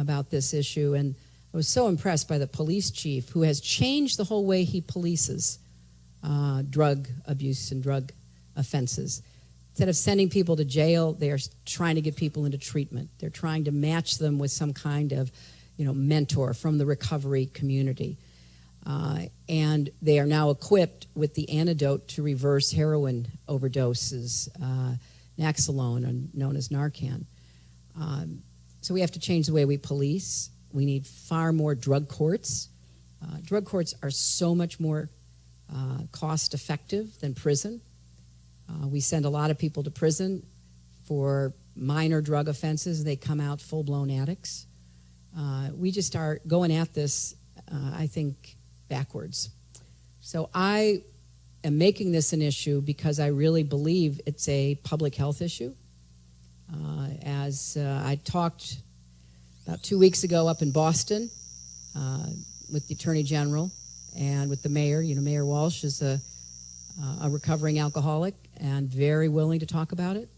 about this issue, and I was so impressed by the police chief who has changed the whole way he polices drug abuse and drug offenses. Instead of sending people to jail, they are trying to get people into treatment. They're trying to match them with some kind of, mentor from the recovery community. And they are now equipped with the antidote to reverse heroin overdoses, Naxalone, known as Narcan. So we have to change the way we police. We need far more drug courts. Drug courts are so much more cost-effective than prison. We send a lot of people to prison for minor drug offenses. They come out full-blown addicts. We just are going at this, I think, backwards. So I am making this an issue because I really believe it's a public health issue. As I talked about 2 weeks ago up in Boston with the Attorney General and with the mayor. Mayor Walsh is a recovering alcoholic and very willing to talk about it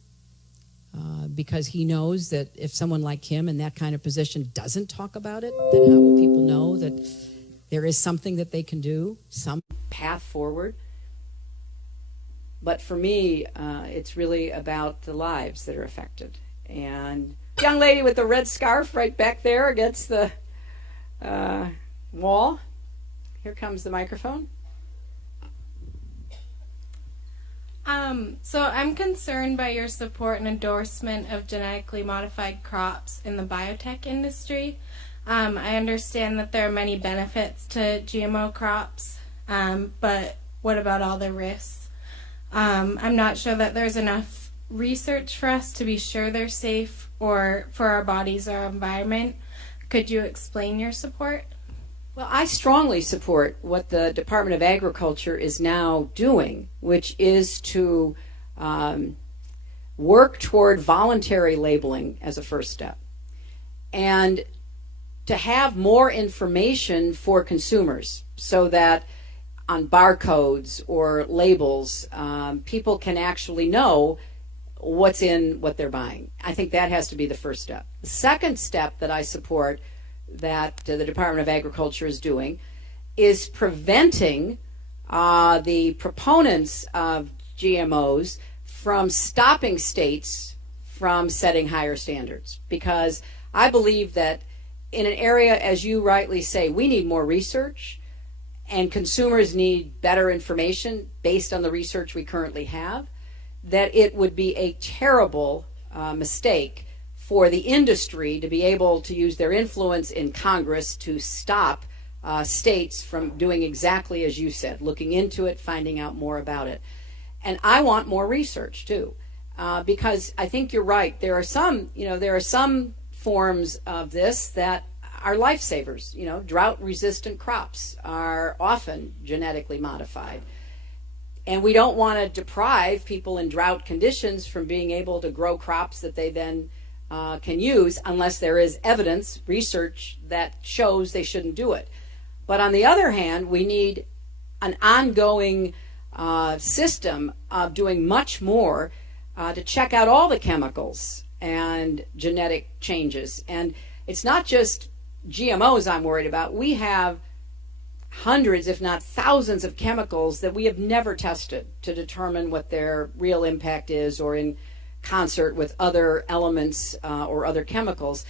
because he knows that if someone like him in that kind of position doesn't talk about it, then how will people know that there is something that they can do, some path forward? But for me, it's really about the lives that are affected. And the young lady with the red scarf right back there against the wall. Here comes the microphone. So I'm concerned by your support and endorsement of genetically modified crops in the biotech industry. I understand that there are many benefits to GMO crops, but what about all the risks? I'm not sure that there's enough research for us to be sure they're safe or for our bodies or our environment. Could you explain your support? Well, I strongly support what the Department of Agriculture is now doing, which is to work toward voluntary labeling as a first step, and to have more information for consumers so that on barcodes or labels, people can actually know what's in what they're buying. I think that has to be the first step. The second step that I support that the Department of Agriculture is doing is preventing the proponents of GMOs from stopping states from setting higher standards. Because I believe that in an area, as you rightly say, we need more research and consumers need better information based on the research we currently have, that it would be a terrible mistake for the industry to be able to use their influence in Congress to stop states from doing exactly as you said, looking into it, finding out more about it. And I want more research too, because I think you're right. There are some forms of this that are lifesavers. Drought-resistant crops are often genetically modified. And we don't want to deprive people in drought conditions from being able to grow crops that they then can use unless there is evidence, research that shows they shouldn't do it. But on the other hand, we need an ongoing system of doing much more to check out all the chemicals and genetic changes. And it's not just GMOs I'm worried about. We have hundreds, if not thousands, of chemicals that we have never tested to determine what their real impact is, or in concert with other elements or other chemicals.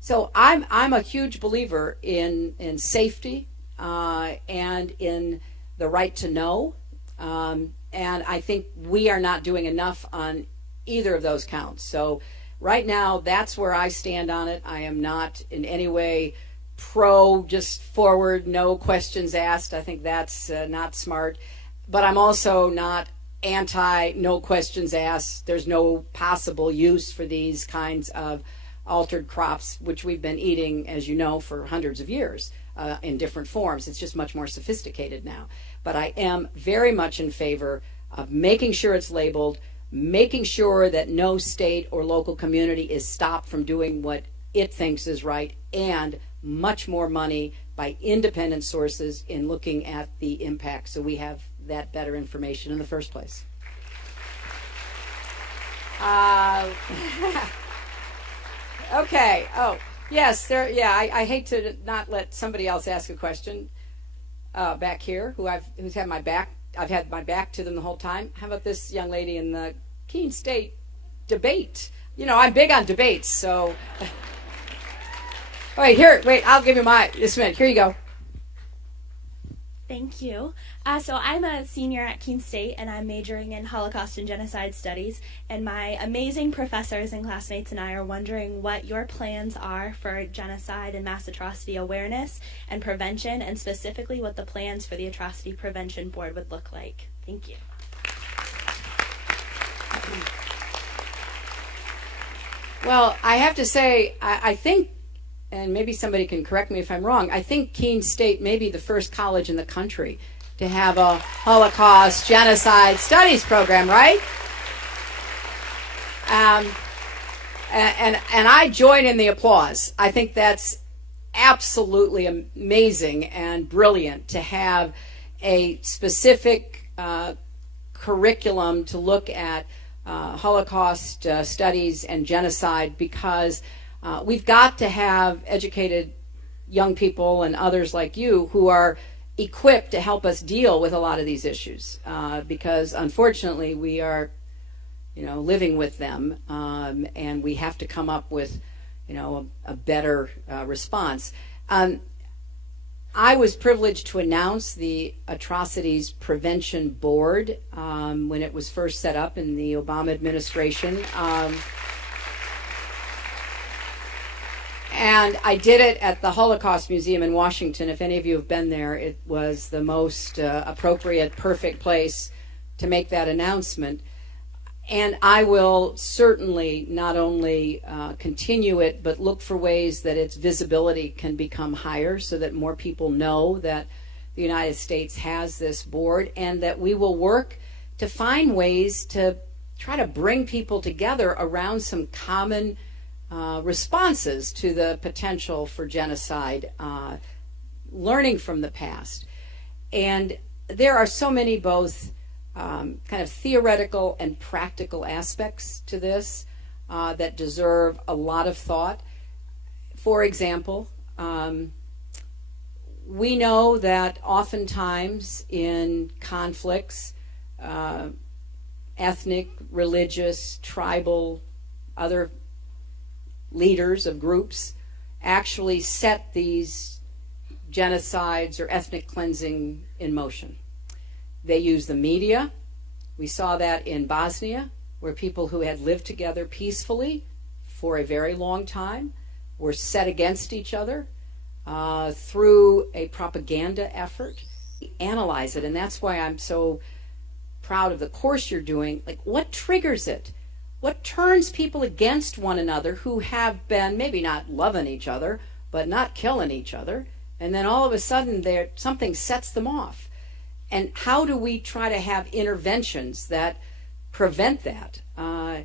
So I'm a huge believer in safety and in the right to know. And I think we are not doing enough on either of those counts. So right now, that's where I stand on it. I am not in any way pro, just forward, no questions asked. I think that's not smart. But I'm also not anti, no questions asked. There's no possible use for these kinds of altered crops, which we've been eating, as you know, for hundreds of years in different forms. It's just much more sophisticated now. But I am very much in favor of making sure it's labeled, making sure that no state or local community is stopped from doing what it thinks is right, and much more money by independent sources in looking at the impact, so we have that better information in the first place. Okay. Oh, Yes, there. Yeah, I hate to not let somebody else ask a question back here, who's had my back. I've had my back to them the whole time. How about this young lady in the Keene State debate? You know, I'm big on debates, so. Wait, I'll give you this minute. Here you go. Thank you. So I'm a senior at Keene State, and I'm majoring in Holocaust and Genocide Studies, and my amazing professors and classmates and I are wondering what your plans are for genocide and mass atrocity awareness and prevention, and specifically what the plans for the Atrocity Prevention Board would look like. Thank you. Well, I have to say, I think, and maybe somebody can correct me if I'm wrong, I think Keene State may be the first college in the country to have a Holocaust Genocide Studies program, right? And I join in the applause. I think that's absolutely amazing and brilliant to have a specific curriculum to look at Holocaust studies and genocide, because we've got to have educated young people and others like you who are equipped to help us deal with a lot of these issues, because unfortunately we are, living with them, and we have to come up with, a better response. I was privileged to announce the Atrocities Prevention Board when it was first set up in the Obama administration. And I did it at the Holocaust Museum in Washington. If any of you have been there, it was the most appropriate, perfect place to make that announcement. And I will certainly not only continue it, but look for ways that its visibility can become higher so that more people know that the United States has this board, and that we will work to find ways to try to bring people together around some common responses to the potential for genocide, learning from the past. And there are so many both kind of theoretical and practical aspects to this that deserve a lot of thought. For example, we know that oftentimes in conflicts, ethnic, religious, tribal, other leaders of groups actually set these genocides or ethnic cleansing in motion. They use the media. We saw that in Bosnia, where people who had lived together peacefully for a very long time were set against each other through a propaganda effort. Analyze it, and that's why I'm so proud of the course you're doing. Like, what triggers it? What turns people against one another who have been maybe not loving each other, but not killing each other, and then all of a sudden something sets them off? And how do we try to have interventions that prevent that? And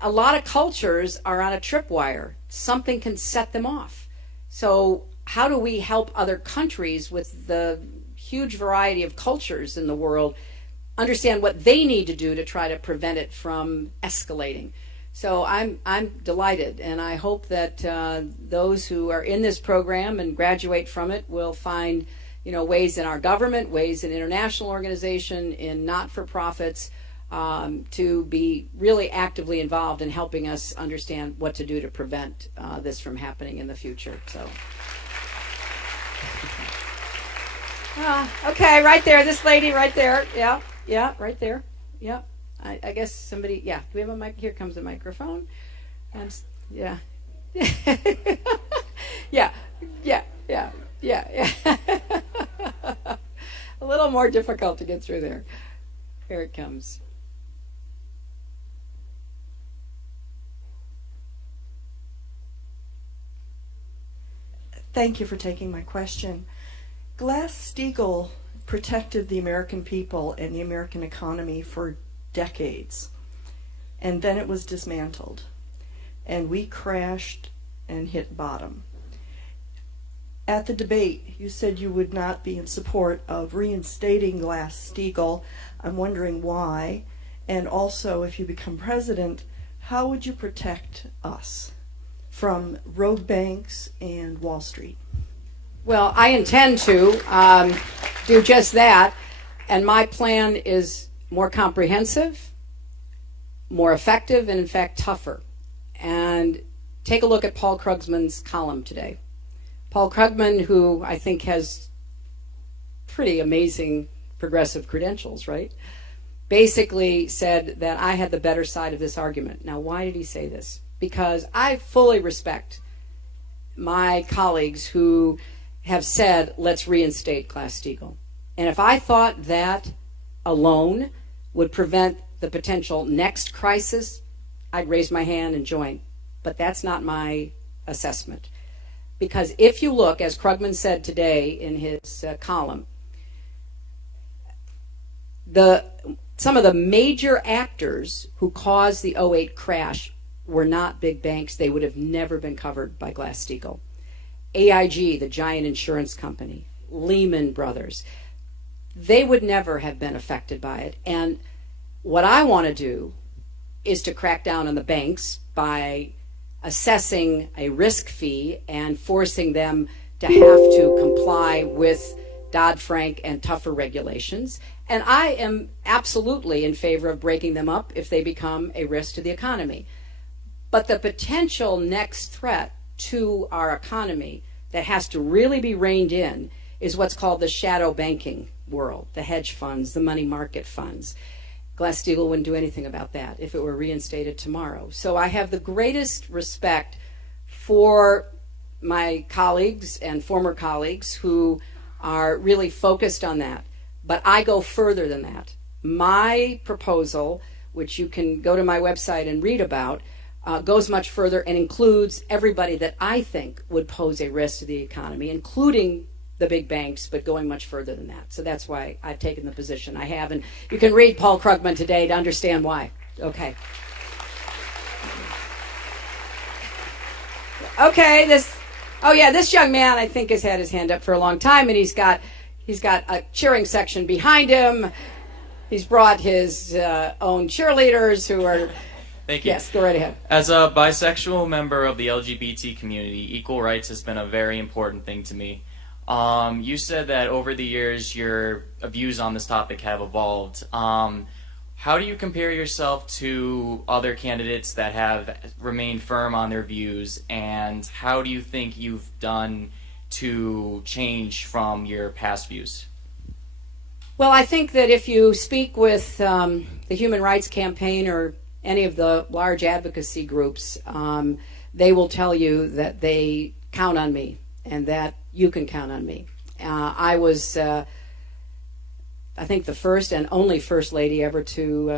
a lot of cultures are on a tripwire. Something can set them off. So how do we help other countries with the huge variety of cultures in the world understand what they need to do to try to prevent it from escalating? So I'm delighted, and I hope that those who are in this program and graduate from it will find ways in our government, ways in international organization, in not-for-profits, to be really actively involved in helping us understand what to do to prevent this from happening in the future. So, okay, right there, this lady right there, yeah, right there, yeah. I guess somebody, yeah. Do we have a mic? Here comes a microphone. Yeah. yeah. A little more difficult to get through there. Here it comes. Thank you for taking my question. Glass-Steagall protected the American people and the American economy for decades, and then it was dismantled, and we crashed and hit bottom. At the debate, you said you would not be in support of reinstating Glass-Steagall. I'm wondering why, and also if you become president, how would you protect us from rogue banks and Wall Street? Well, I intend to do just that, and my plan is more comprehensive, more effective, and in fact tougher. And take a look at Paul Krugman's column today. Paul Krugman, who I think has pretty amazing progressive credentials, right? Basically said that I had the better side of this argument. Now, why did he say this? Because I fully respect my colleagues who have said, let's reinstate Glass-Steagall. And if I thought that alone would prevent the potential next crisis, I'd raise my hand and join. But that's not my assessment. Because if you look, as Krugman said today in his column, some of the major actors who caused the '08 crash were not big banks. They would have never been covered by Glass-Steagall. AIG, the giant insurance company, Lehman Brothers, they would never have been affected by it. And what I want to do is to crack down on the banks by assessing a risk fee and forcing them to have to comply with Dodd-Frank and tougher regulations. And I am absolutely in favor of breaking them up if they become a risk to the economy. But the potential next threat to our economy that has to really be reined in is what's called the shadow banking world, the hedge funds, the money market funds. Glass-Steagall wouldn't do anything about that if it were reinstated tomorrow. So I have the greatest respect for my colleagues and former colleagues who are really focused on that. But I go further than that. My proposal, which you can go to my website and read about, goes much further and includes everybody that I think would pose a risk to the economy, including the big banks, but going much further than that. So that's why I've taken the position I have. And you can read Paul Krugman today to understand why. Okay. Okay, this young man I think has had his hand up for a long time, and he's got a cheering section behind him. He's brought his own cheerleaders who are... Thank you. Yes, go right ahead. As a bisexual member of the LGBT community, equal rights has been a very important thing to me. You said that over the years your views on this topic have evolved. How do you compare yourself to other candidates that have remained firm on their views, and how do you think you've done to change from your past views? Well, I think that if you speak with the Human Rights Campaign or any of the large advocacy groups, they will tell you that they count on me and that you can count on me. I was, I think, the first and only First Lady ever to